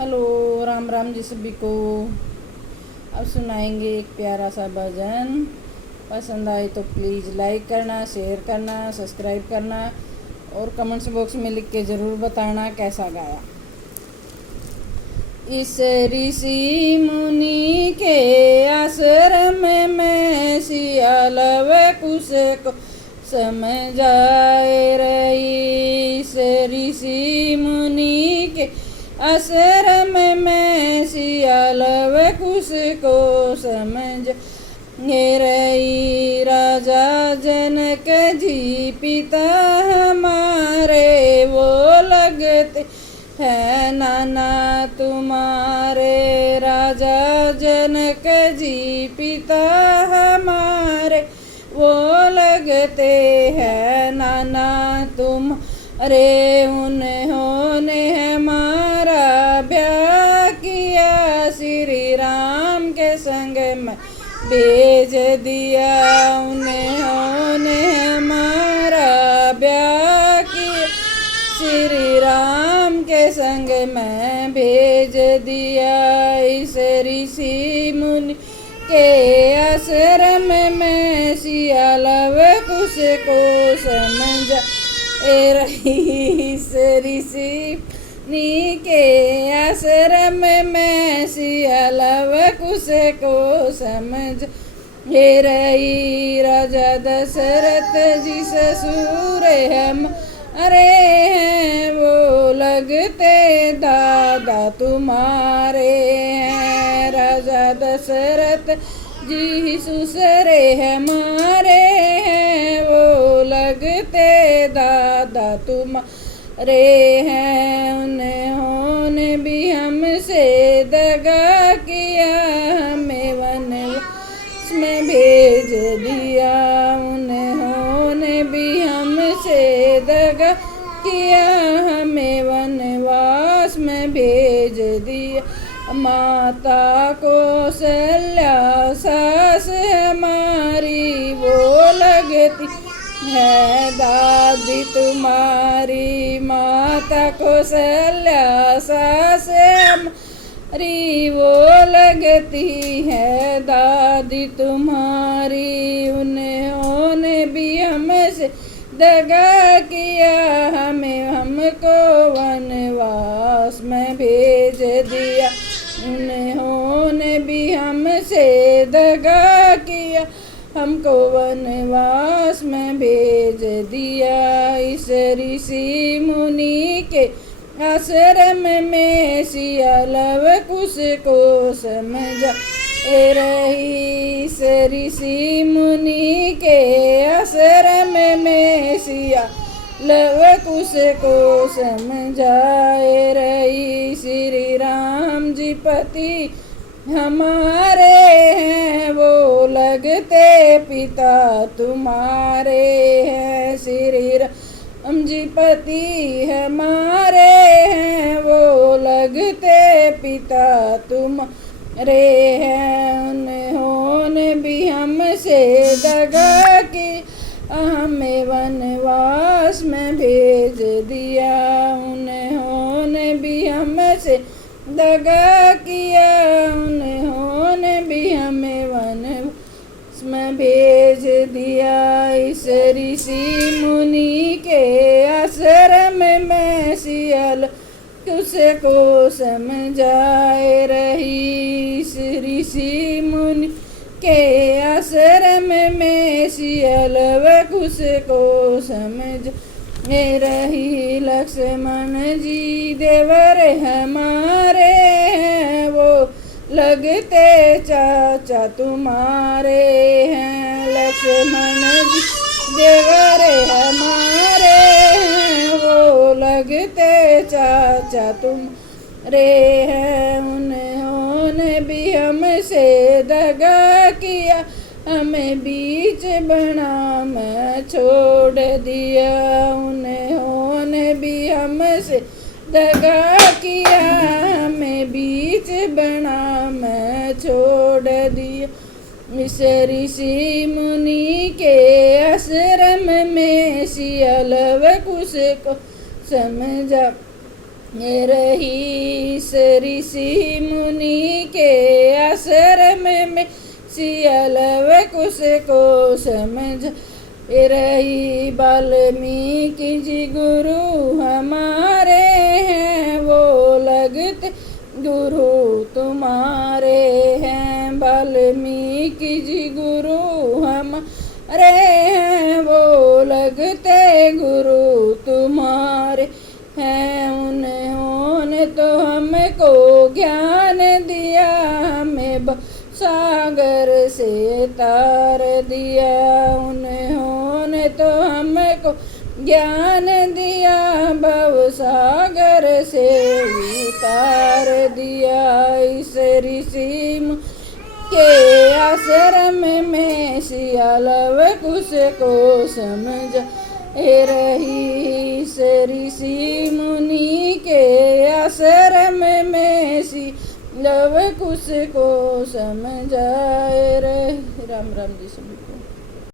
Hello, Ram Ram ji सभी को। अब सुनाएंगे एक प्यारा सा भजन। पसंद आए तो प्लीज़ लाइक करना, शेयर करना, सब्सक्राइब करना और कमेंट्स बॉक्स में लिख के ज़रूर बताना कैसा गाया। इस ऋषि मुनि के आश्रम में सियालव कुश को समझाए रही। इस ऋषि मुनि के आश्रम में सियालव कुश को समझ रही। राजा जनक जी पिता हमारे वो लगते है नाना तुम्हारे। राजा जनक जी पिता हमारे वो लगते हैं नाना तुम रे। उन्होंने हमारा ब्याह किया श्री राम के संग में भेज दिया। उन्होंने हमारा ब्याह किया श्री राम के संग में भेज दिया। इस ऋषि मुनि के आश्रम में सियालव कुश को समझा रही। इस ऋषि मुनि के आश्रम में सियालव कुश को समझ रही। राजा दशरथ जी ससुर हम अरे हैं वो लगते दादा तुम्हारे हैं। राजा दशरथ जी ससुरे हमारे हैं वो लगते दादा तुम्हारे हैं। उन्होंने भी हमसे दगा किया हमें वनवास में भेज दिया। उन्होंने भी हमसे दगा किया हमें वनवास में भेज दिया। माता कौशल्या सास हमारी वो लगती है दादी तुम्हारी। माता कौशल्या सास हमारी वो लगती है दादी तुम्हारी। उन्होंने भी हमसे दगा किया हमें हमको वनवास में भेज दिया। उन्होंने भी हमसे दगा किया हमको वनवास में भेज दिया। इस ऋषि मुनि के आश्रम में सियालव कुश को समझा रही। इस ऋषि मुनि के आश्रम में सियालव कुश को समझाए रही। श्री राम जी पति हमारे हैं वो लगते पिता तुम्हारे हैं। श्री राम जी पति हमारे हैं वो लगते पिता तुम्हारे हैं। उन्होंने भी हमसे दगा की हमें वनवास में भेज दिया। उन्होंने भी हमसे दगा किया उन्होंने भी हमें वनवास में भेज दिया। इस ऋषि मुनि के आश्रम में सियालव कुश को समझाए रही। इस ऋषि मुनि के आश्रम में सियालव कुश को समझ रही। लक्ष्मण जी देवर हमारे हैं वो लगते चाचा तुम्हारे हैं। लक्ष्मण जी देवर हमारे हैं वो लगते चाचा तुम्हारे हैं। उन्होंने भी हमसे दगा किया हमें बीच बना में छोड़ दिया। उन्होंने भी हमसे दगा किया हमें बीच बना में छोड़ दिया। इस ऋषि मुनि के आश्रम में सियालव कुश को समझा ये रही इस ऋषि मुनि के आश्रम में सियालव कुश को समझ। ये रही वाल्मीकि जी गुरु हमारे हैं, वो लगते गुरु तुम्हारे हैं। वाल्मीकि जी गुरु हमारे हैं, वो लगते गुरु तुम्हारे हैं। उन्होंने तो हमको ज्ञान दिया, हमें सागर से तार दिया। उन्होंने तो हमको ज्ञान दिया, भव सागर से उतार दिया। इस ऋषि के आश्रम में सियालव कुश को समझ। हे रही इस ऋषि मुनि के आश्रम में सियालव कुश को समझाए रहे। राम राम जी सभी को।